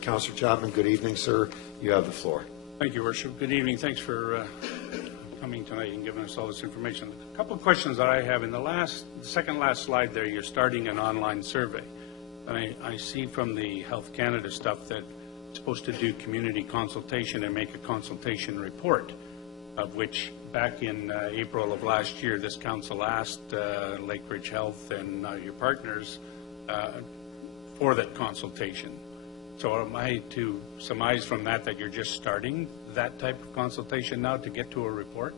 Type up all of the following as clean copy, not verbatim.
Councillor Chapman, good evening, sir. You have the floor. Thank you, Worship. Good evening. Thanks for coming tonight and giving us all this information. A couple of questions that I have. In the second last slide there, you're starting an online survey. And I see from the Health Canada stuff that it's supposed to do community consultation and make a consultation report, of which back in April of last year, this council asked Lakeridge Health and your partners for that consultation. So am I to surmise from that that you're just starting that type of consultation now to get to a report?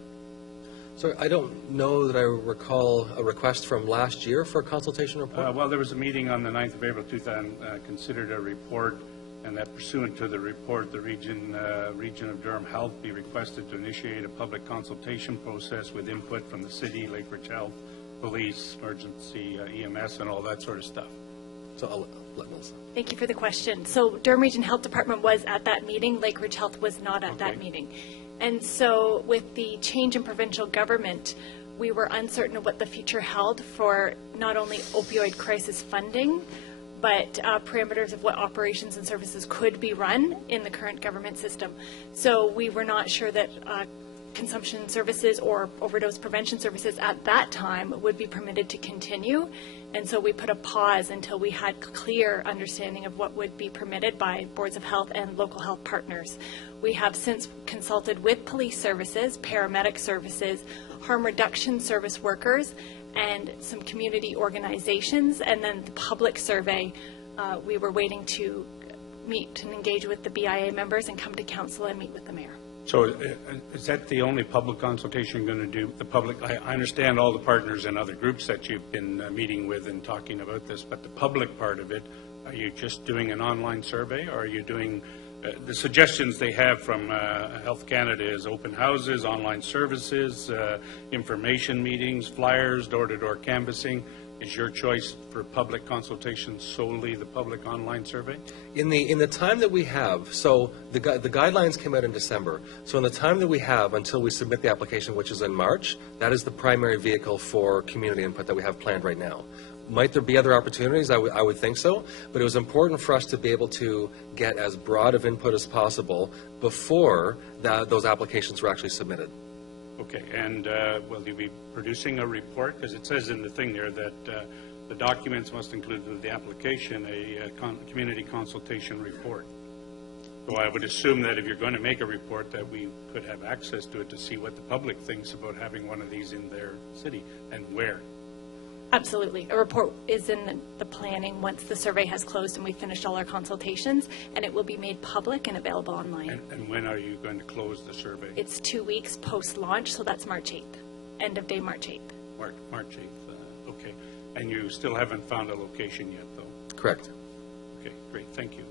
So I don't know that I recall a request from last year for a consultation report. Well, there was a meeting on the 9th of April 2000 considered a report, and that pursuant to the report, the region of Durham Health be requested to initiate a public consultation process with input from the city, Lakeridge Health, police, emergency, EMS, and all that sort of stuff. So I'll let Melissa. Thank you for the question. So Durham Region Health Department was at that meeting. Lakeridge Health was not at that meeting. And so with the change in provincial government, we were uncertain of what the future held for not only opioid crisis funding, but parameters of what operations and services could be run in the current government system. So we were not sure that consumption services or overdose prevention services at that time would be permitted to continue. And so we put a pause until we had clear understanding of what would be permitted by boards of health and local health partners. We have since consulted with police services, paramedic services, harm reduction service workers, and some community organizations. And then the public survey, we were waiting to meet and engage with the BIA members and come to council and meet with the mayor. So is that the only public consultation you're going to do? The public, I understand all the partners and other groups that you've been meeting with and talking about this, but the public part of it, are you just doing an online survey, or are you doing the suggestions they have from Health Canada is open houses, online services, information meetings, flyers, door-to-door canvassing? Is your choice for public consultation solely the public online survey? In the time that we have, so the guidelines came out in December. So in the time that we have until we submit the application, which is in March, that is the primary vehicle for community input that we have planned right now. Might there be other opportunities? I would think so, but it was important for us to be able to get as broad of input as possible before those applications were actually submitted. Okay, and will you be producing a report? Because it says in the thing there that the documents must include with the application a community consultation report. So I would assume that if you're going to make a report that we could have access to it to see what the public thinks about having one of these in their city and where. Absolutely. A report is in the planning once the survey has closed and we've finished all our consultations, and it will be made public and available online. And when are you going to close the survey? It's 2 weeks post-launch, so that's March 8th, end of day March 8th. March 8th, okay. And you still haven't found a location yet, though? Correct. Okay, great. Thank you.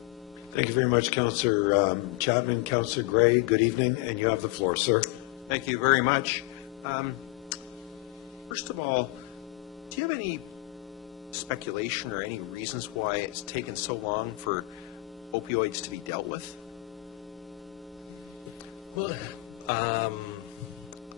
Thank you very much, Councillor Chapman. Councillor Gray, good evening, and you have the floor, sir. Thank you very much. First of all, do you have any speculation or any reasons why it's taken so long for opioids to be dealt with? Well,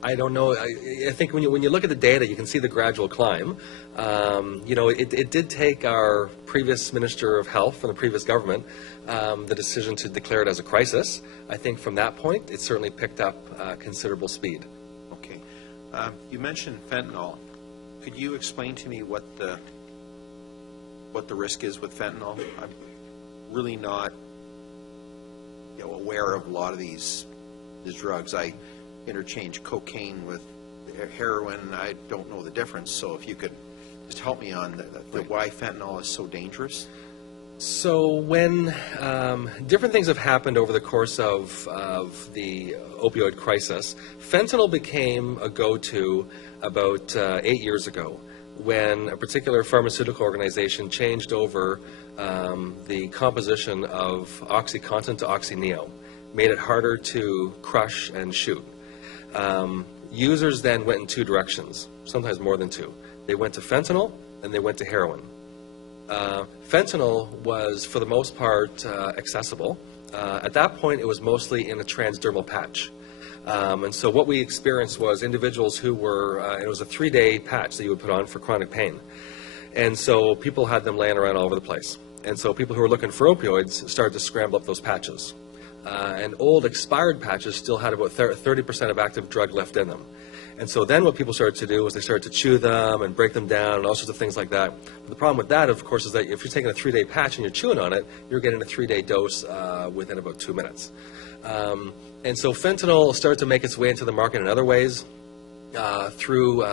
I don't know. I think when you look at the data, you can see the gradual climb. You know, it did take our previous Minister of Health and the previous government the decision to declare it as a crisis. I think from that point, it certainly picked up considerable speed. Okay. You mentioned fentanyl. Could you explain to me what the risk is with fentanyl? I'm really not, aware of a lot of these drugs. I interchange cocaine with heroin, and I don't know the difference. So if you could just help me on why fentanyl is so dangerous. So when different things have happened over the course of the opioid crisis, fentanyl became a go-to about 8 years ago when a particular pharmaceutical organization changed over the composition of OxyContin to OxyNeo, made it harder to crush and shoot. Users then went in two directions, sometimes more than two. They went to fentanyl and they went to heroin. Fentanyl was, for the most part, accessible. At that point, it was mostly in a transdermal patch. And so what we experienced was individuals who were, it was a 3-day patch that you would put on for chronic pain. And so people had them laying around all over the place. And so people who were looking for opioids started to scramble up those patches. And old expired patches still had about 30% of active drug left in them. And so then what people started to do was they started to chew them and break them down and all sorts of things like that. But the problem with that, of course, is that if you're taking a 3-day patch and you're chewing on it, you're getting a 3-day dose within about 2 minutes. And so fentanyl started to make its way into the market in other ways through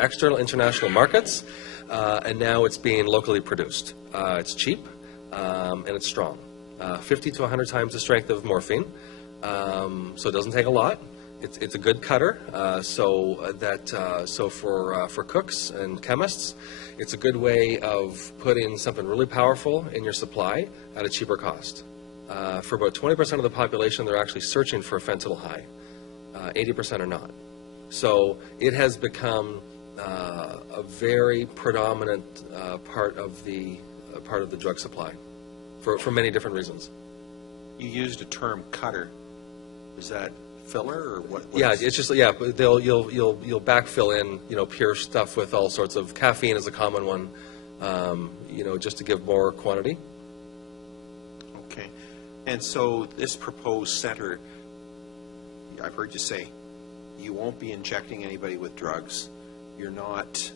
external international markets, and now it's being locally produced. It's cheap and it's strong. 50 to 100 times the strength of morphine, so it doesn't take a lot. It's a good cutter, so for cooks and chemists, it's a good way of putting something really powerful in your supply at a cheaper cost. For about 20% of the population, they're actually searching for a fentanyl high. 80% are not. So it has become a very predominant part of the drug supply for many different reasons. You used a term cutter. Is that filler or what? Yeah, it's just you'll backfill in pure stuff with all sorts of caffeine is a common one, just to give more quantity. Okay, and so this proposed center, I've heard you say, you won't be injecting anybody with drugs. You're not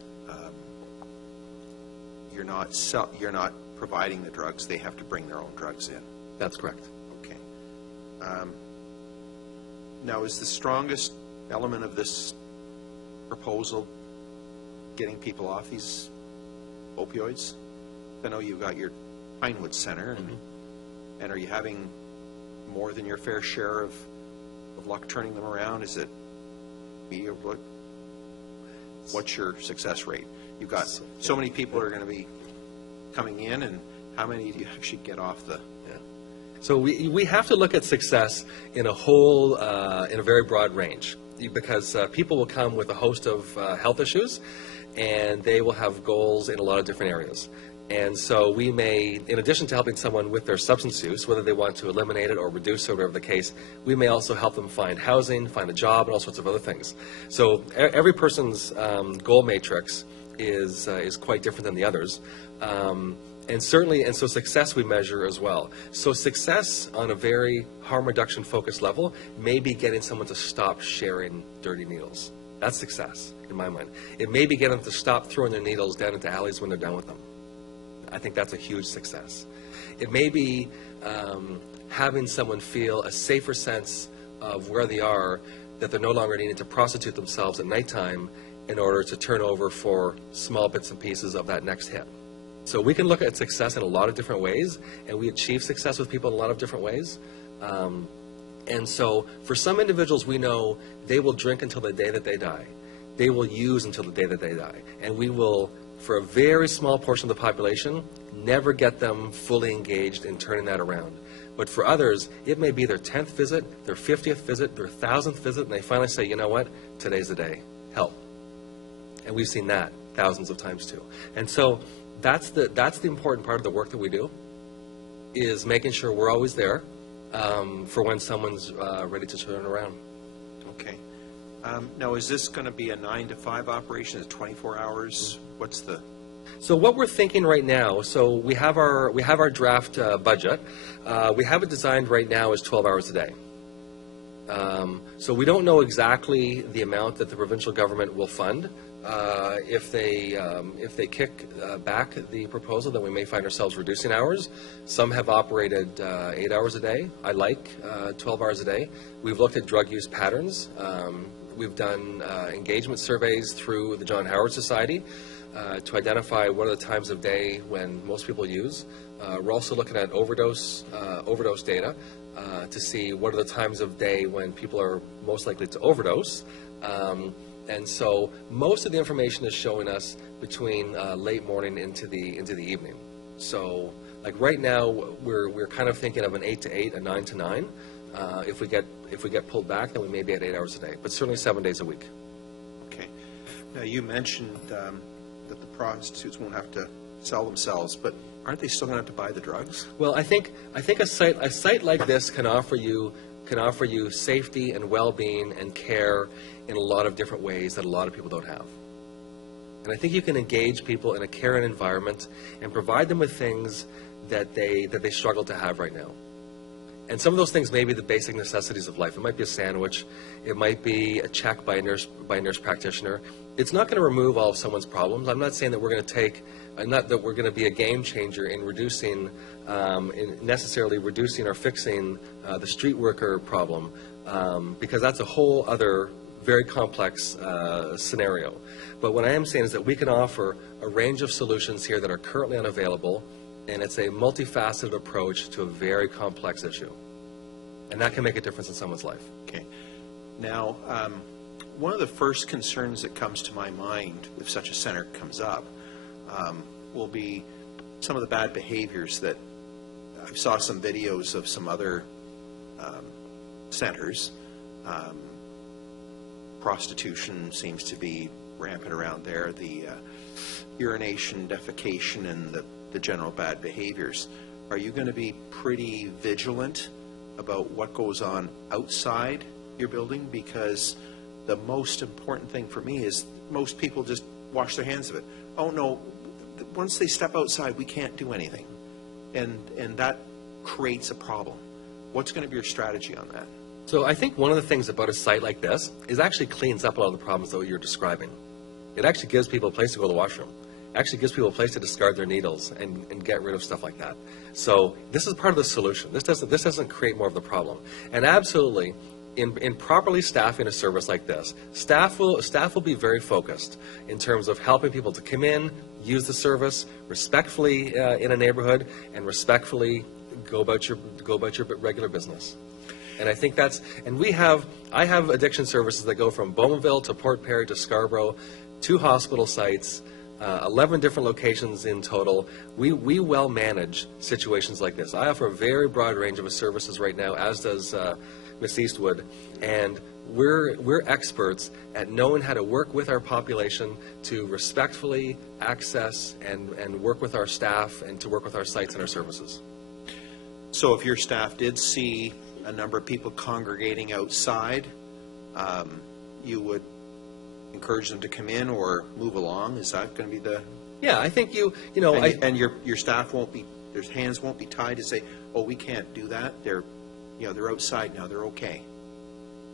providing the drugs. They have to bring their own drugs in. That's correct. Okay. Now, is the strongest element of this proposal getting people off these opioids? I know you've got your Pinewood Center, and are you having more than your fair share of luck turning them around? Is it what's your success rate? You've got so many people are going to be coming in, and how many do you actually get off the? So we have to look at success in a very broad range, because people will come with a host of health issues, and they will have goals in a lot of different areas. And so we may, in addition to helping someone with their substance use, whether they want to eliminate it or reduce it, or whatever the case, we may also help them find housing, find a job, and all sorts of other things. So every person's goal matrix is quite different than the others. And so success we measure as well. So success on a very harm reduction focused level may be getting someone to stop sharing dirty needles. That's success in my mind. It may be getting them to stop throwing their needles down into alleys when they're done with them. I think that's a huge success. It may be having someone feel a safer sense of where they are, that they're no longer needing to prostitute themselves at nighttime in order to turn over for small bits and pieces of that next hit. So we can look at success in a lot of different ways, and we achieve success with people in a lot of different ways. And so for some individuals, we know they will drink until the day that they die. They will use until the day that they die. And we will, for a very small portion of the population, never get them fully engaged in turning that around. But for others, it may be their 10th visit, their 50th visit, their 1,000th visit, and they finally say, you know what, today's the day, help. And we've seen that thousands of times too. And so that's the important part of the work that we do, is making sure we're always there for when someone's ready to turn around. Okay. Now, is this going to be a 9 to 5 operation? Is it 24 hours? What's the? So what we're thinking right now, so we have our draft budget. We have it designed right now as 12 hours a day. So we don't know exactly the amount that the provincial government will fund. If they kick back the proposal, then we may find ourselves reducing hours. Some have operated 8 hours a day. I like 12 hours a day. We've looked at drug use patterns. We've done engagement surveys through the John Howard Society to identify what are the times of day when most people use. We're also looking at overdose data to see what are the times of day when people are most likely to overdose. And so most of the information is showing us between late morning into the evening. So like right now we're kind of thinking of an 8 to 8, a 9 to 9. If we get pulled back, then we may be at 8 hours a day, but certainly 7 days a week. Okay. Now you mentioned that the prostitutes won't have to sell themselves, but aren't they still going to have to buy the drugs? Well, I think a site like this can offer you safety and well-being and care in a lot of different ways that a lot of people don't have. And I think you can engage people in a caring environment and provide them with things that they struggle to have right now. And some of those things may be the basic necessities of life. It might be a sandwich. It might be a check by a nurse practitioner. It's not going to remove all of someone's problems. I'm not saying that we're going to not that we're going to be a game changer in reducing, necessarily reducing or fixing the street worker problem, because that's a whole other very complex scenario. But what I am saying is that we can offer a range of solutions here that are currently unavailable, and it's a multifaceted approach to a very complex issue. And that can make a difference in someone's life. Okay. Now, one of the first concerns that comes to my mind if such a center comes up will be some of the bad behaviors that I saw some videos of some other centers. Prostitution seems to be rampant around there, the urination, defecation, and the general bad behaviors. Are you going to be pretty vigilant about what goes on outside your building? Because the most important thing for me is most people just wash their hands of it. Oh no, once they step outside, we can't do anything. And that creates a problem. What's going to be your strategy on that? So I think one of the things about a site like this is actually cleans up a lot of the problems that you're describing. It actually gives people a place to go to the washroom. It actually gives people a place to discard their needles and get rid of stuff like that. So this is part of the solution. This doesn't create more of the problem. And absolutely, in properly staffing a service like this, staff will be very focused in terms of helping people to come in, use the service respectfully in a neighborhood, and respectfully go about your regular business. And I think I have addiction services that go from Bowmanville to Port Perry to Scarborough, 2 hospital sites, 11 different locations in total. We well manage situations like this. I offer a very broad range of services right now, as does Ms. Eastwood, and we're experts at knowing how to work with our population to respectfully access and work with our staff and to work with our sites and our services. So if your staff did see a number of people congregating outside, you would encourage them to come in or move along? Is that going to be the... Yeah, I think And your staff won't be, their hands won't be tied to say, oh, we can't do that. They're outside now. They're okay.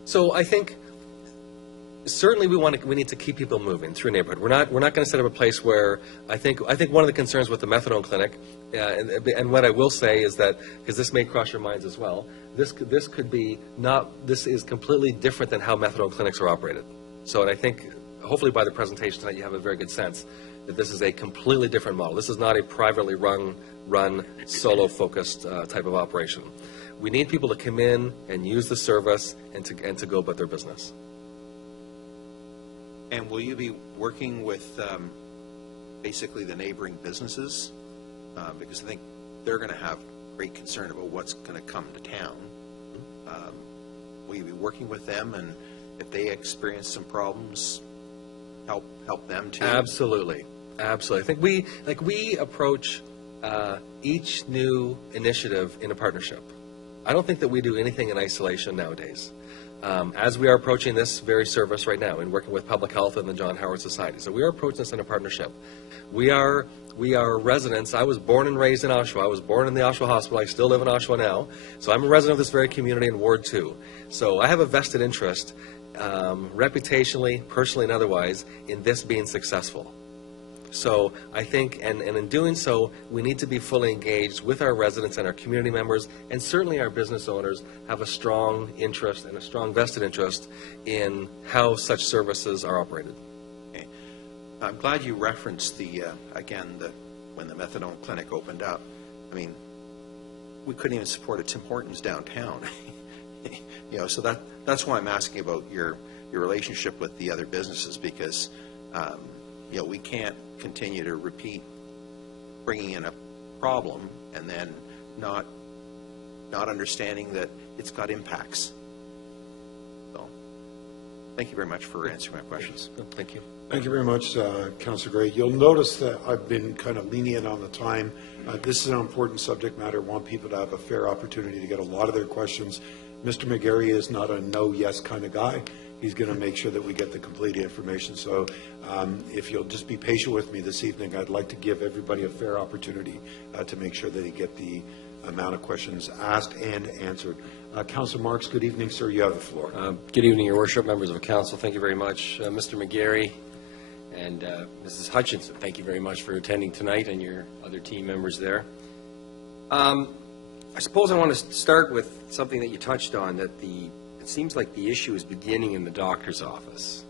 So I think certainly we need to keep people moving through a neighborhood. We're not going to set up a place where I think one of the concerns with the methadone clinic, and what I will say is that, because this may cross your minds as well, this is completely different than how methadone clinics are operated. So, and I think hopefully by the presentation tonight you have a very good sense that this is a completely different model. This is not a privately run solo focused type of operation. We need people to come in and use the service and to go about their business. And will you be working with basically the neighboring businesses? Because I think they're going to have great concern about what's going to come to town. Will you be working with them, and if they experience some problems, help them too? Absolutely. I think we approach each new initiative in a partnership. I don't think that we do anything in isolation nowadays. As we are approaching this very service right now and working with Public Health and the John Howard Society. So we are approaching this in a partnership. We are residents. I was born and raised in Oshawa. I was born in the Oshawa Hospital. I still live in Oshawa now. So I'm a resident of this very community in Ward 2. So I have a vested interest, reputationally, personally, and otherwise, in this being successful. So I think, and in doing so, we need to be fully engaged with our residents and our community members, and certainly our business owners have a strong interest and a strong vested interest in how such services are operated. Okay. I'm glad you referenced when the methadone clinic opened up. I mean, we couldn't even support a Tim Hortons downtown. So that's why I'm asking about your relationship with the other businesses, because we can't continue to repeat bringing in a problem and then not understanding that it's got impacts. So, Thank you very much for answering my questions. Thank you. Thank you very much, Councillor Gray. You'll notice that I've been kind of lenient on the time. This is an important subject matter. I want people to have a fair opportunity to get a lot of their questions. Mr. McGarry is not a no-yes kind of guy. He's going to make sure that we get the complete information. So if you'll just be patient with me this evening, I'd like to give everybody a fair opportunity to make sure that they get the amount of questions asked and answered. Councillor Marks, good evening, sir. You have the floor. Good evening, Your Worship, members of the council. Thank you very much. Mr. McGarry and Mrs. Hutchinson, thank you very much for attending tonight, and your other team members there. I suppose I want to start with something that you touched on, that it seems like the issue is beginning in the doctor's office.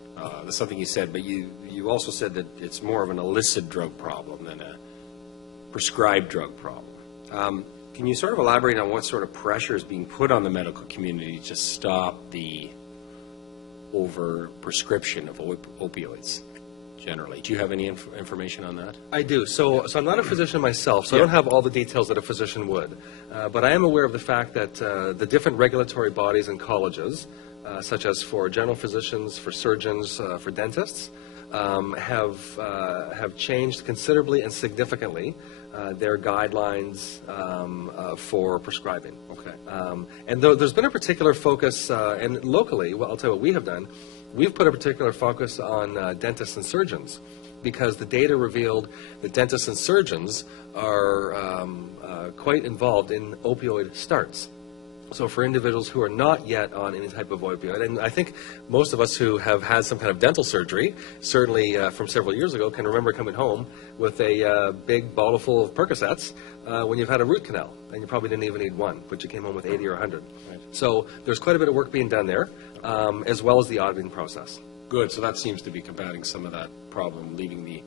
That's something you said, but you also said that it's more of an illicit drug problem than a prescribed drug problem. Can you sort of elaborate on what sort of pressure is being put on the medical community to stop the over-prescription of opioids generally? Do you have any information on that? I do. So I'm not a physician myself, so I don't have all the details that a physician would. But I am aware of the fact that the different regulatory bodies and colleges, such as for general physicians, for surgeons, for dentists, have changed considerably and significantly their guidelines for prescribing. Okay. And there's been a particular focus, and locally, well, I'll tell you what we have done. We've put a particular focus on dentists and surgeons, because the data revealed that dentists and surgeons are quite involved in opioid starts. So for individuals who are not yet on any type of opioid, and I think most of us who have had some kind of dental surgery, certainly from several years ago, can remember coming home with a big bottle full of Percocets when you've had a root canal, and you probably didn't even need one, but you came home with 80 or 100. Right. So there's quite a bit of work being done there, as well as the auditing process. Good. So that seems to be combating some of that problem, leaving the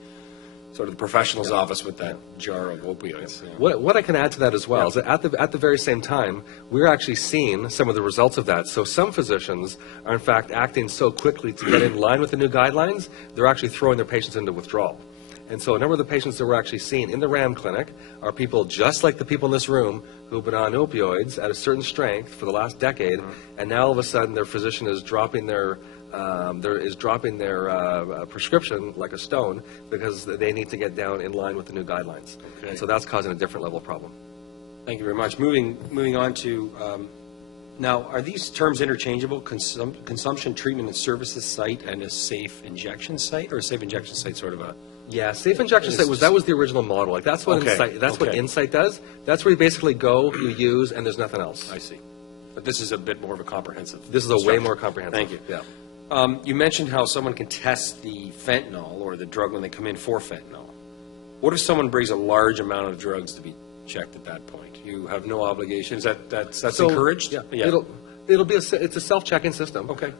sort of the professional's office with that jar of opioids. Yeah. What I can add to that as well is that at the very same time, we're actually seeing some of the results of that. So some physicians are in fact acting so quickly to get in line with the new guidelines, they're actually throwing their patients into withdrawal. And so a number of the patients that we're actually seeing in the RAM clinic are people just like the people in this room who've been on opioids at a certain strength for the last decade, and now all of a sudden their physician is dropping their prescription like a stone because they need to get down in line with the new guidelines. Okay. And so that's causing a different level of problem. Thank you very much. Moving on to, now, are these terms interchangeable? Consumption, treatment, and services site and a safe injection site? Or a safe injection site sort of a... Yeah, safe injection site that was the original model. Like that's what Okay. what Insight does. That's where you basically go, you use, and there's nothing else. I see. But this is a bit more of a comprehensive... This is a way structure. more comprehensive. Thank you. Yeah. You mentioned how someone can test the fentanyl or the drug when they come in for fentanyl. What if someone brings a large amount of drugs to be checked at that point? You have no obligation. That's So, encouraged? Yeah. It'll be it's a self-checking system. Okay.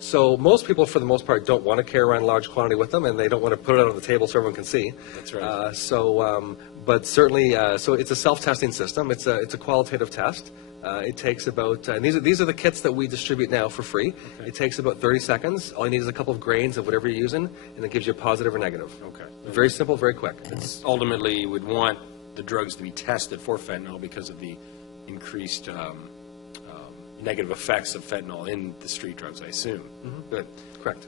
So most people, for the most part, don't want to carry around a large quantity with them, and they don't want to put it out on the table so everyone can see. That's right. But certainly, so it's a self-testing system. It's a qualitative test. It takes about, and these are the kits that we distribute now for free. Okay. It takes about 30 seconds. All you need is a couple of grains of whatever you're using, and it gives you a positive or negative. Okay. Very simple, very quick. Ultimately, you would want the drugs to be tested for fentanyl because of the increased negative effects of fentanyl in the street drugs, I assume. Good. Correct.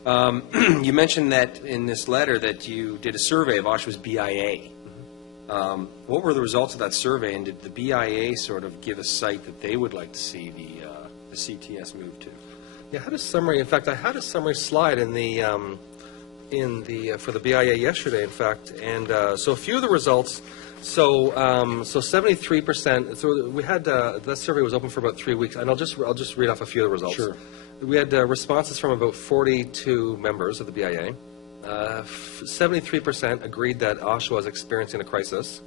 You mentioned that in this letter that you did a survey of Oshawa's BIA. What were the results of that survey, and did the BIA sort of give a site that they would like to see the CTS move to? Yeah, I had a summary. In fact, I had a summary slide in the for the BIA yesterday. In fact, and so a few of the results. So 73%. So we had that survey was open for about 3 weeks, and I'll just read off a few of the results. Sure. We had responses from about 42 members of the BIA. 73% agreed that Oshawa is experiencing a crisis.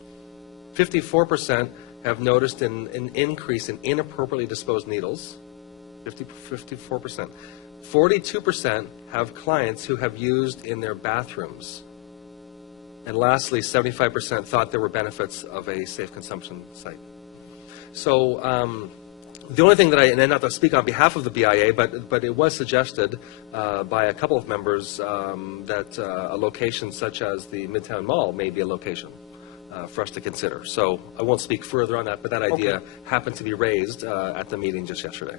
54% have noticed an increase in inappropriately disposed needles. 54%. 42% have clients who have used in their bathrooms. And lastly, 75% thought there were benefits of a safe consumption site. So the only thing that and not to speak on behalf of the BIA, but it was suggested by a couple of members that a location such as the Midtown Mall may be a location for us to consider. So I won't speak further on that, but that idea happened to be raised at the meeting just yesterday.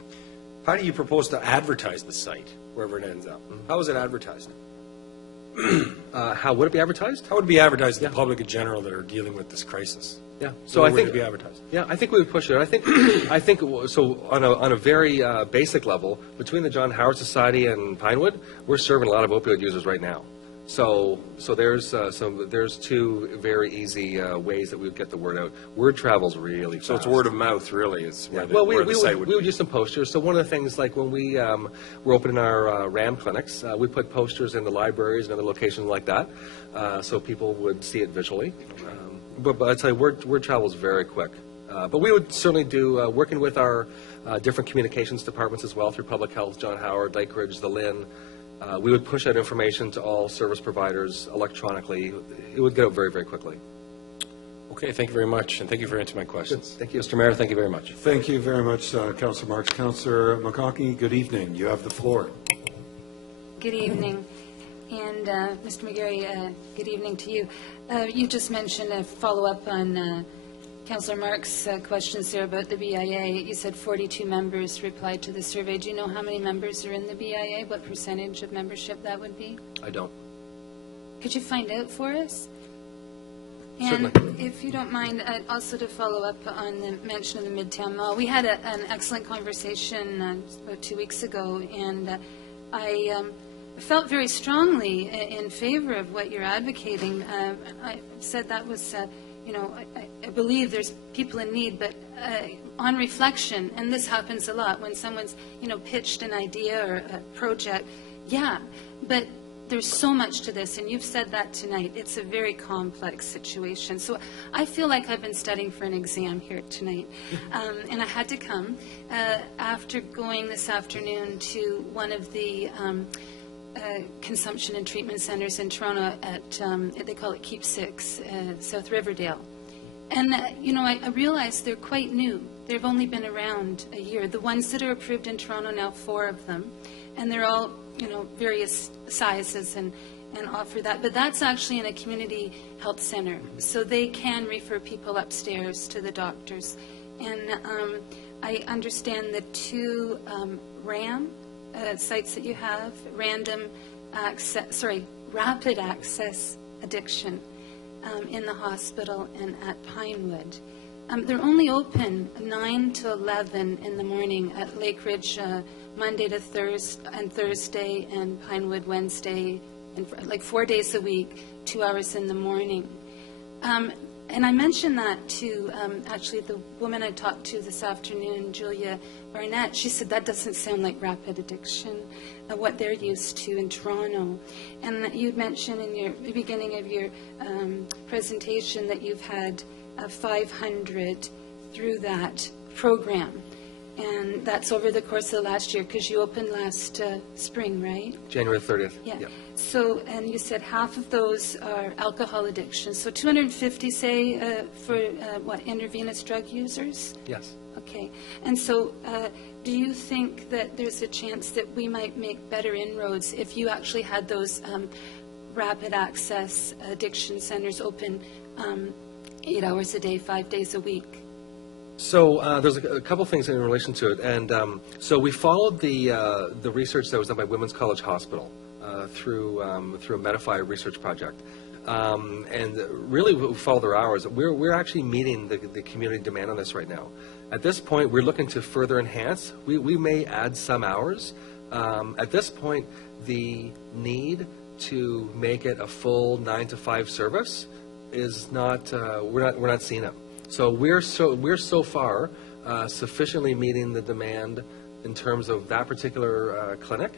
How do you propose to advertise the site, wherever it ends up? How is it advertised? How would it be advertised? How would it be advertised to the public in general that are dealing with this crisis? Yeah. So I think it be advertised. Yeah, I think we would push it. I think so. On a very basic level, between the John Howard Society and Pinewood, we're serving a lot of opioid users right now. So there's two very easy ways that we would get the word out. Word travels really fast. So it's word of mouth, really. It's where Well, where the site we would would be. use some posters. So one of the things, like when we were opening our RAM clinics, we put posters in the libraries and other locations like that, so people would see it visually. But I'd say word travels very quick. But we would certainly do, working with our different communications departments as well, through Public Health, John Howard, Lakeridge, the Lhin, we would push that information to all service providers electronically. It would get out very, very quickly. Okay, thank you very much, and thank you for answering my questions. Thank you. Mr. Mayor, thank you very much. Thank you very much, Councillor Marks. Councillor McConkey, good evening. You have the floor. Good evening. And Mr. McGarry, good evening to you. You just mentioned a follow-up on Councillor Marks' questions there about the BIA. You said 42 members replied to the survey. Do you know how many members are in the BIA? What percentage of membership that would be? I don't. Could you find out for us? And Certainly. if you don't mind, also to follow up on the mention of the Midtown Mall, we had an excellent conversation about 2 weeks ago, and I felt very strongly in favor of what you're advocating. I said that was, I believe there's people in need, but on reflection, and this happens a lot when someone's, pitched an idea or a project, yeah, but there's so much to this, and you've said that tonight. It's a very complex situation. So I feel like I've been studying for an exam here tonight. And I had to come after going this afternoon to one of the consumption and treatment centers in Toronto at, they call it Keep 6, South Riverdale. And, I realized they're quite new. They've only been around a year. The ones that are approved in Toronto now, 4 of them, and they're all various sizes and offer that. But that's actually in a community health center, so they can refer people upstairs to the doctors. And I understand the 2 RAM sites that you have, rapid access addiction in the hospital and at Pinewood. They're only open 9 to 11 in the morning at Lakeridge Monday to Thursday, and Pinewood Wednesday, and like 4 days a week, 2 hours in the morning. And I mentioned that to actually the woman I talked to this afternoon, Julia Barnett. She said that doesn't sound like rapid addiction, what they're used to in Toronto. And you'd mentioned in the beginning of your presentation that you've had 500 through that program. And that's over the course of the last year, because you opened last spring, right? January 30th. Yeah. Yep. So, and you said half of those are alcohol addiction. So 250, say, for intravenous drug users? Yes. Okay. And so do you think that there's a chance that we might make better inroads if you actually had those rapid access addiction centers open 8 hours a day, 5 days a week? So there's a couple things in relation to it, and so we followed the research that was done by Women's College Hospital through a Medify research project, and really we followed their hours. We're actually meeting the community demand on this right now. At this point, we're looking to further enhance. We may add some hours. At this point, the need to make it a full 9 to 5 service is not. We're not seeing it. So we're so far sufficiently meeting the demand in terms of that particular clinic.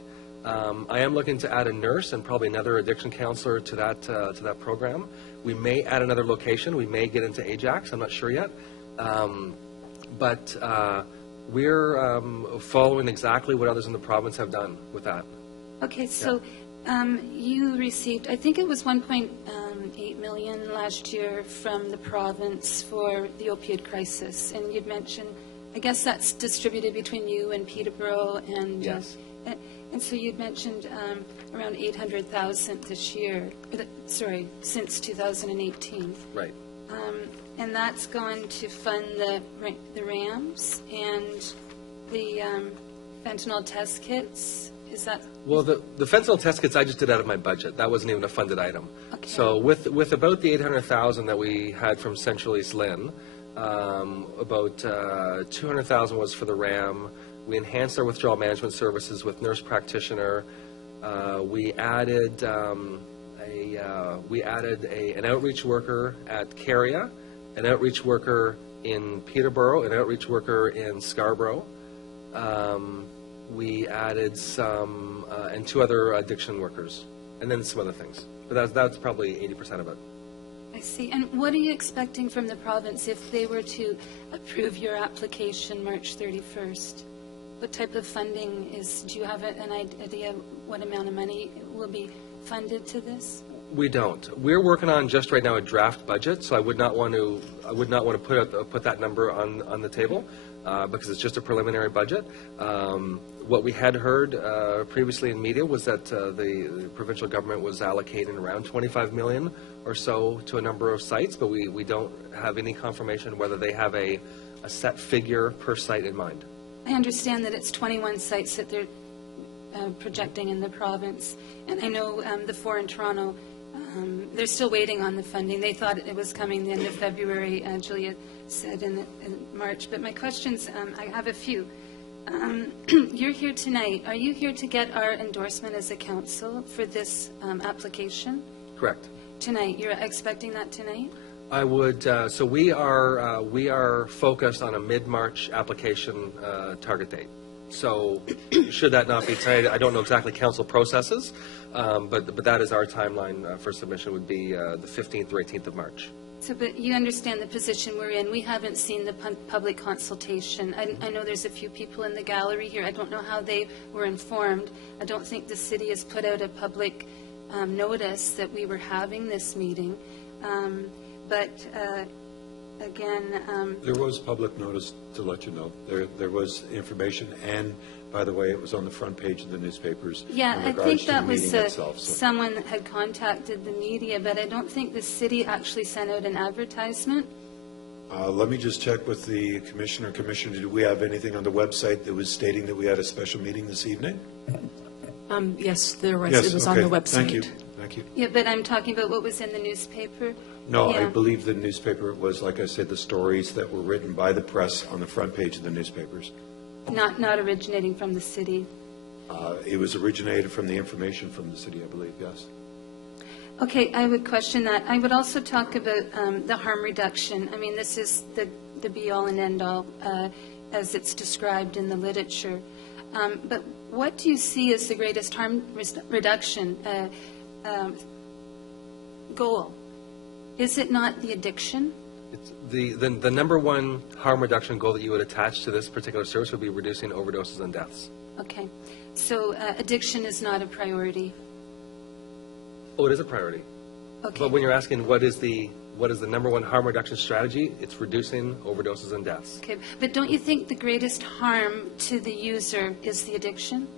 I am looking to add a nurse and probably another addiction counselor to that program. We may add another location. We may get into Ajax. I'm not sure yet, but we're following exactly what others in the province have done with that. Okay, so you received, I think it was 1.8 million last year from the province for the opioid crisis, and you'd mentioned, I guess that's distributed between you and Peterborough, and yes. And so you'd mentioned around 800,000 this year, since 2018. Right. And that's going to fund the RAMs and the fentanyl test kits? Is that? Well, the fentanyl test kits I just did out of my budget. That wasn't even a funded item. Okay. So with about the 800,000 that we had from Central East Lhin, about 200,000 was for the RAM. We enhanced our withdrawal management services with nurse practitioner. We added an outreach worker at Caria, an outreach worker in Peterborough, an outreach worker in Scarborough. We added some, and 2 other addiction workers, and then some other things. But that's probably 80% of it. I see. And what are you expecting from the province if they were to approve your application March 31st? What type of funding do you have an idea what amount of money will be funded to this? We don't. We're working on just right now a draft budget, so I would not want to put that number on the table because it's just a preliminary budget. What we had heard previously in media was that the provincial government was allocating around 25 million or so to a number of sites, but we don't have any confirmation whether they have a set figure per site in mind. I understand that it's 21 sites that they're projecting in the province, and I know the 4 in Toronto, they're still waiting on the funding. They thought it was coming the end of February, Julia said in March. But my questions, I have a few. You're here tonight. Are you here to get our endorsement as a council for this application? Correct. Tonight. You're expecting that tonight? I would, so we are focused on a mid-March application target date. So should that not be tonight, I don't know exactly council processes, but that is our timeline for submission would be the 15th or 18th of March. So, but you understand the position we're in. We haven't seen the public consultation. I know there's a few people in the gallery here. I don't know how they were informed. I don't think the city has put out a public notice that we were having this meeting. But again... There was public notice to let you know. There was information, and by the way, it was on the front page of the newspapers. Yeah, in I regards think to the that was meeting itself, so. someone that had contacted the media, but I don't think the city actually sent out an advertisement. Let me just check with the commissioner. Commissioner, did we have anything on the website that was stating that we had a special meeting this evening? Yes, there was. Yes, It was okay. on the website. Thank you. Thank you. Yeah, but I'm talking about what was in the newspaper. No, I Yeah. believe the newspaper was, like I said, the stories that were written by the press on the front page of the newspapers. Not originating from the city. It was originated from the information from the city, I believe, yes. Okay, I would question that. I would also talk about the harm reduction. I mean, this is the be-all and end-all as it's described in the literature. But what do you see as the greatest harm reduction goal? Is it not the addiction? It's the number one harm reduction goal that you would attach to this particular service would be reducing overdoses and deaths. Okay, so addiction is not a priority. Oh, it is a priority. Okay. But when you're asking what is the number one harm reduction strategy, it's reducing overdoses and deaths. Okay, but don't you think the greatest harm to the user is the addiction?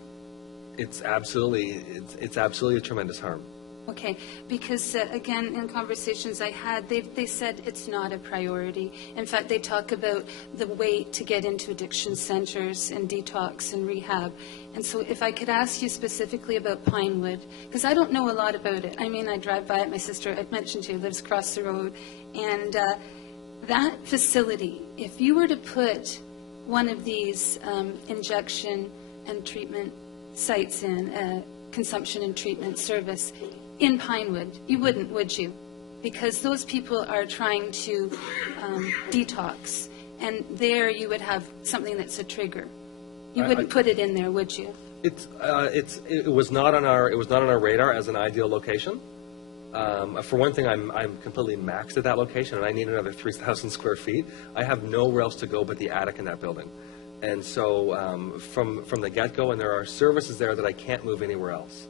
It's absolutely a tremendous harm. Okay, because again, in conversations I had, they said it's not a priority. In fact, they talk about the wait to get into addiction centers and detox and rehab. And so if I could ask you specifically about Pinewood, because I don't know a lot about it. I mean, I drive by it. My sister, I mentioned to you, lives across the road. And that facility, if you were to put one of these injection and treatment sites in, consumption and treatment service, in Pinewood, you wouldn't, would you? Because those people are trying to detox, and there you would have something that's a trigger. You wouldn't put it in there, would you? It was not on our radar as an ideal location. For one thing, I'm completely maxed at that location, and I need another 3,000 square feet. I have nowhere else to go but the attic in that building, and so from the get-go, and there are services there that I can't move anywhere else.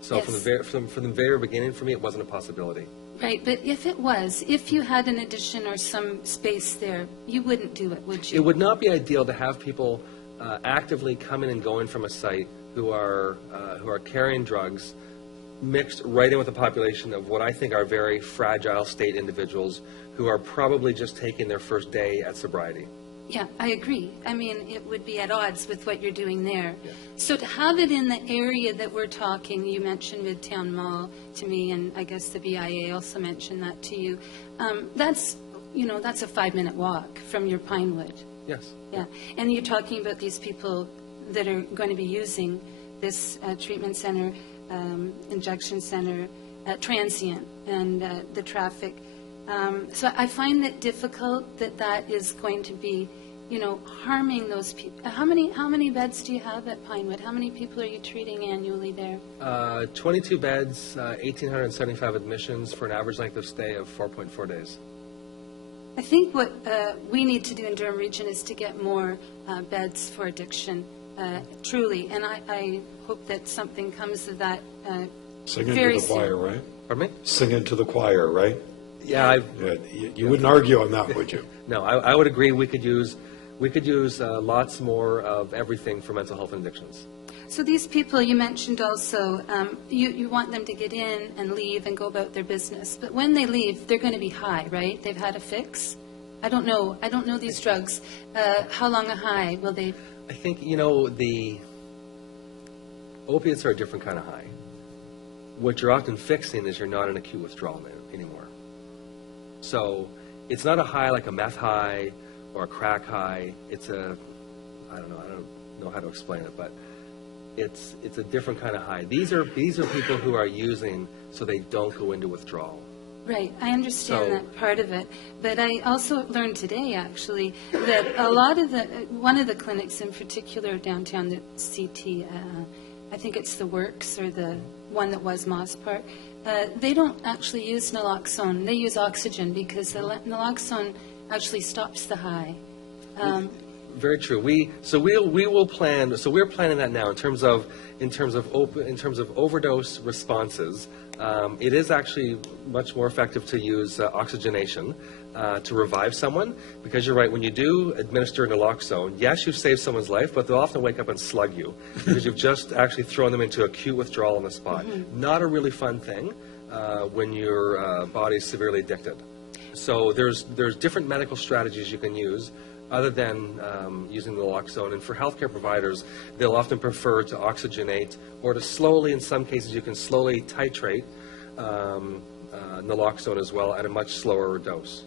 So Yes. from the very beginning, for me, it wasn't a possibility. Right, but if you had an addition or some space there, you wouldn't do it, would you? It would not be ideal to have people actively coming and going from a site who are carrying drugs, mixed right in with a population of what I think are very fragile state individuals who are probably just taking their first day at sobriety. Yeah, I agree. I mean, it would be at odds with what you're doing there. So to have it in the area that we're talking, you mentioned Midtown Mall to me, and I guess the BIA also mentioned that to you. That's, you know, that's a 5-minute walk from your Pinewood. Yes. Yeah, and you're talking about these people that are going to be using this treatment center, injection center, transient, and the traffic. So I find it difficult that that is going to be, you know, harming those people. How many beds do you have at Pinewood? How many people are you treating annually there? 22 beds, 1,875 admissions for an average length of stay of 4.4 days. I think what we need to do in Durham Region is to get more beds for addiction, truly. And I hope that something comes of that Singing very to the choir, soon. right? Pardon me? Singing to the choir, right? Yeah, Yeah, you wouldn't argue on that, would you? no, I would agree. We could use lots more of everything for mental health and addictions. So these people, you mentioned also, you want them to get in and leave and go about their business. But when they leave, they're going to be high, right? They've had a fix? I don't know these drugs. How long a high will they? I think, you know, the opiates are a different kind of high. What you're often fixing is you're not in acute withdrawal anymore. So it's not a high like a meth high or a crack high. It's I don't know how to explain it, but it's a different kind of high. These are people who are using so they don't go into withdrawal. Right, I understand So- that part of it. But I also learned today, actually, that a lot of one of the clinics in particular downtown, the CT, I think it's the Works or the one that was Moss Park, they don't actually use naloxone. They use oxygen because the naloxone actually stops the high. Very true. We will plan. So we're planning that now in terms of overdose responses. It is actually much more effective to use oxygenation to revive someone, because you're right. When you do administer naloxone, yes, you've saved someone's life, but they'll often wake up and slug you because you've just actually thrown them into acute withdrawal on the spot. Not a really fun thing when your body's severely addicted. So there's different medical strategies you can use other than using naloxone. And for healthcare providers, they'll often prefer to oxygenate or to slowly, in some cases, you can slowly titrate naloxone as well at a much slower dose.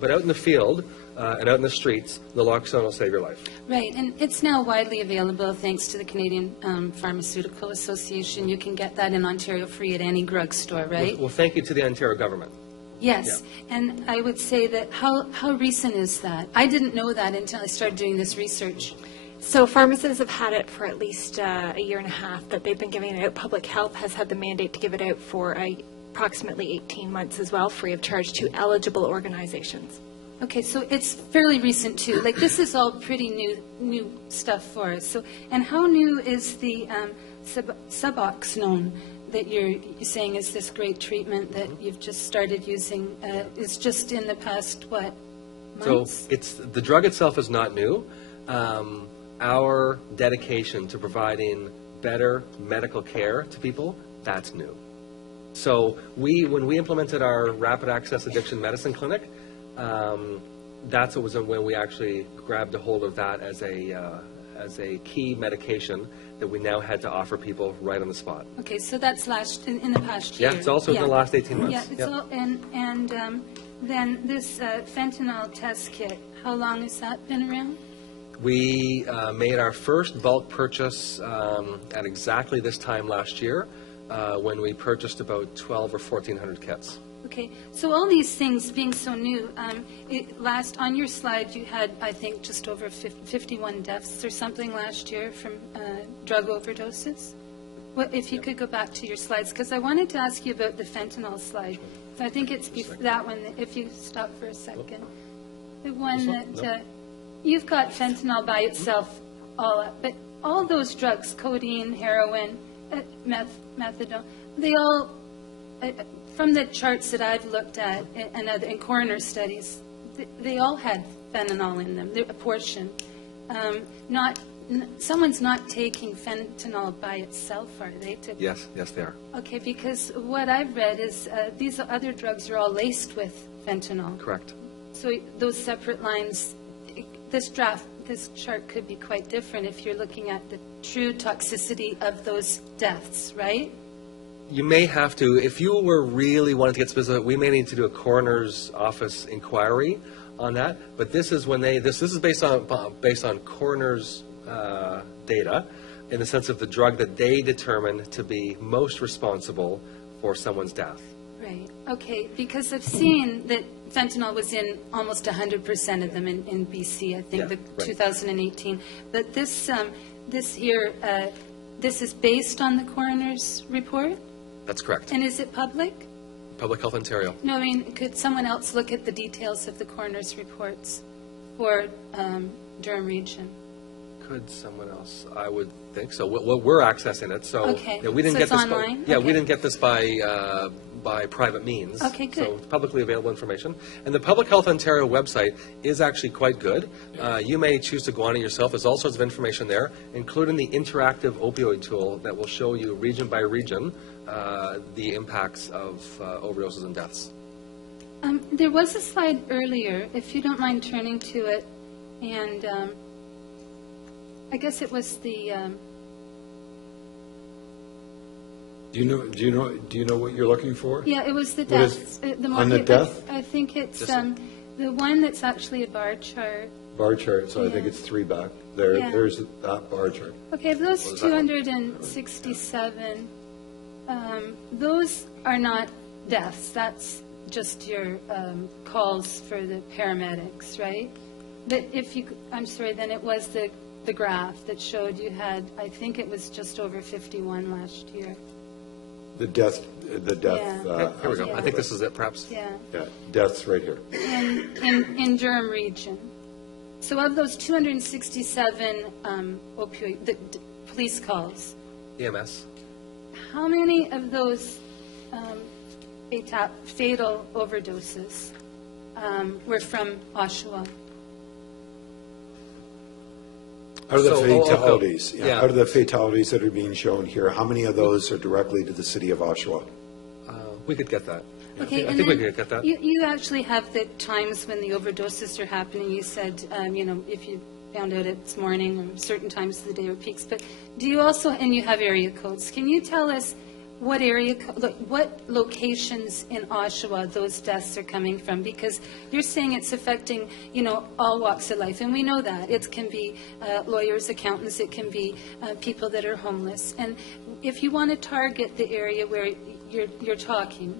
But out in the field and out in the streets, naloxone will save your life. Right, and it's now widely available thanks to the Canadian Pharmaceutical Association. You can get that in Ontario free at any drugstore, right? Well, thank you to the Ontario government. Yes, and I would say that how recent is that? I didn't know that until I started doing this research. So pharmacists have had it for at least a year and a half that they've been giving it out. Public Health has had the mandate to give it out for approximately 18 months as well, free of charge to eligible organizations. Okay, so it's fairly recent too. Like, this is all pretty new stuff for us. So, and how new is the Suboxone that you're saying is this great treatment that you've just started using? It's just in the past, what, months? So the drug itself is not new. Our dedication to providing better medical care to people, that's new. So when we implemented our Rapid Access Addiction Medicine Clinic, that's what was when we actually grabbed a hold of that as a key medication that we now had to offer people right on the spot. Okay, so that's in the past year. Yeah, it's also in the last 18 months. Yeah, it's all, and then this fentanyl test kit, how long has that been around? We made our first bulk purchase at exactly this time last year when we purchased about 12 or 1,400 kits. Okay, so all these things being so new, on your slide you had, I think, just over 51 deaths or something last year from drug overdoses. What, if you could go back to your slides, because I wanted to ask you about the fentanyl slide. So I think it's that one, if you stop for a second. The one that, you've got fentanyl by itself all up, but all those drugs, codeine, heroin, methadone, they all, from the charts that I've looked at and coroner studies, they all had fentanyl in them, a portion. Someone's not taking fentanyl by itself, are they? Yes, they are. Okay, because what I've read is these other drugs are all laced with fentanyl. Correct. So those separate lines, this chart could be quite different if you're looking at the true toxicity of those deaths, right? You may have to, if you were really wanting to get specific, we may need to do a coroner's office inquiry on that. But this is when this is based on coroner's data, in the sense of the drug that they determine to be most responsible for someone's death. Right. Okay. Because I've seen that fentanyl was in almost 100% of them in BC. I think Yeah, right. 2018. But this here, this is based on the coroner's report. That's correct. And is it public? Public Health Ontario. No, I mean, could someone else look at the details of the coroner's reports for Durham Region? Could someone else? I would think so. We're accessing it, so Okay. yeah, we didn't So get it's this. online? Yeah, we Okay. didn't get this by private means. Okay, good. So it's publicly available information, and the Public Health Ontario website is actually quite good. You may choose to go on it yourself. There's all sorts of information there, including the interactive opioid tool that will show you region by region the impacts of overdoses and deaths. There was a slide earlier, if you don't mind turning to it, and I guess it was the, Do you know what you're looking for? yeah, it was the What is- deaths. on the death? I think it's Just- the one that's actually a bar chart. Bar chart, so I think Yeah. it's 3 back. There, Yeah. there's that bar chart. Okay, of those What was that one? 267, those are not deaths. That's just your calls for the paramedics, right? But if you, I'm sorry, then it was the graph that showed you had, I think it was just over 51 last year. The death. Yeah. Here we go. Yeah. I think this is it, perhaps. Yeah, Yeah, deaths right here. in Durham Region. So of those 267 police calls, EMS. how many of those fatal overdoses were from Oshawa? Out of the So, fatalities, yeah. out of the fatalities that are being shown here, how many of those are directly to the city of Oshawa? We could get that. Yeah, Okay, I and think we then could get that. You actually have the times when the overdoses are happening. You said, if you found out it's morning or certain times of the day or peaks. But do you also, and you have area codes, can you tell us what what locations in Oshawa those deaths are coming from? Because you're saying it's affecting, all walks of life, and we know that. It can be lawyers, accountants, it can be people that are homeless. And if you want to target the area where you're talking,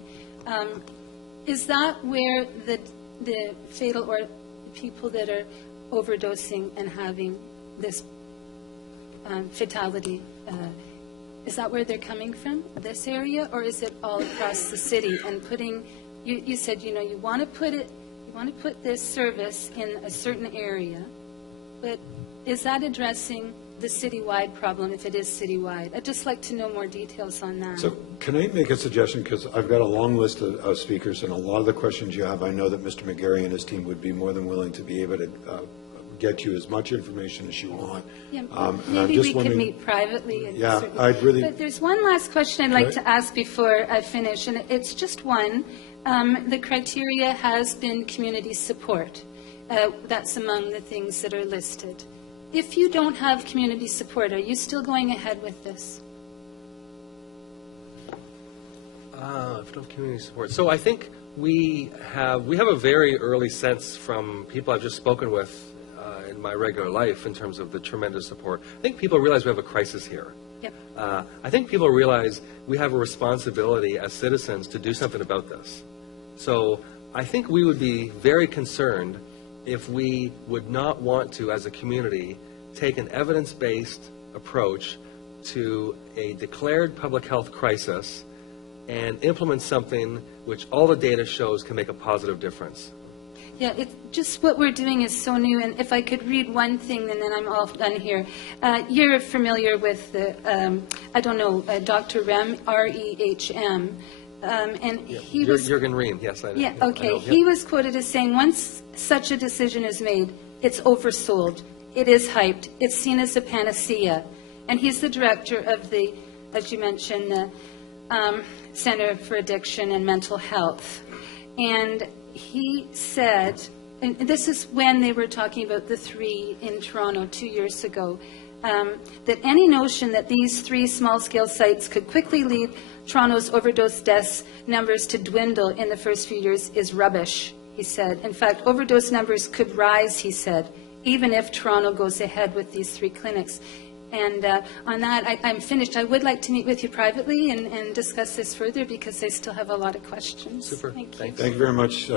is that where the fatal or people that are overdosing and having this fatality, is that where they're coming from, this area, or is it all across the city? And you said, you want to put this service in a certain area, but is that addressing the citywide problem, if it is citywide? I'd just like to know more details on that. So can I make a suggestion? Because I've got a long list of speakers, and a lot of the questions you have, I know that Mr. McGarry and his team would be more than willing to be able to get you as much information as you want. Yeah, And I'm maybe just we could wondering- meet privately. And Yeah, I'd really- But there's one last question I'd like Right. to ask before I finish, and it's just one. The criteria has been community support. That's among the things that are listed. If you don't have community support, are you still going ahead with this? Community support. So I think we have a very early sense from people I've just spoken with in my regular life in terms of the tremendous support. I think people realize we have a crisis here. Yep. I think people realize we have a responsibility as citizens to do something about this. So I think we would be very concerned if we would not want to, as a community, take an evidence-based approach to a declared public health crisis and implement something which all the data shows can make a positive difference. Yeah, just what we're doing is so new, and if I could read one thing, and then I'm all done here. You're familiar with the, Dr. Rem, R-E-H-M, and he was... Jürgen Rehm, yes, I know. Yeah, I okay. know, He was quoted as saying, once such a decision is made, it's oversold, it is hyped, it's seen as a panacea. And he's the director of the, as you mentioned, Center for Addiction and Mental Health. And he said and this is when they were talking about the 3 in Toronto 2 years ago, that any notion that these 3 small-scale sites could quickly lead Toronto's overdose deaths numbers to dwindle in the first few years is rubbish, he said. In fact, overdose numbers could rise, he said, even if Toronto goes ahead with these 3 clinics. And on that, I'm finished. I would like to meet with you privately and discuss this further because I still have a lot of questions. Super. Thank you. Thanks. Thank you very much.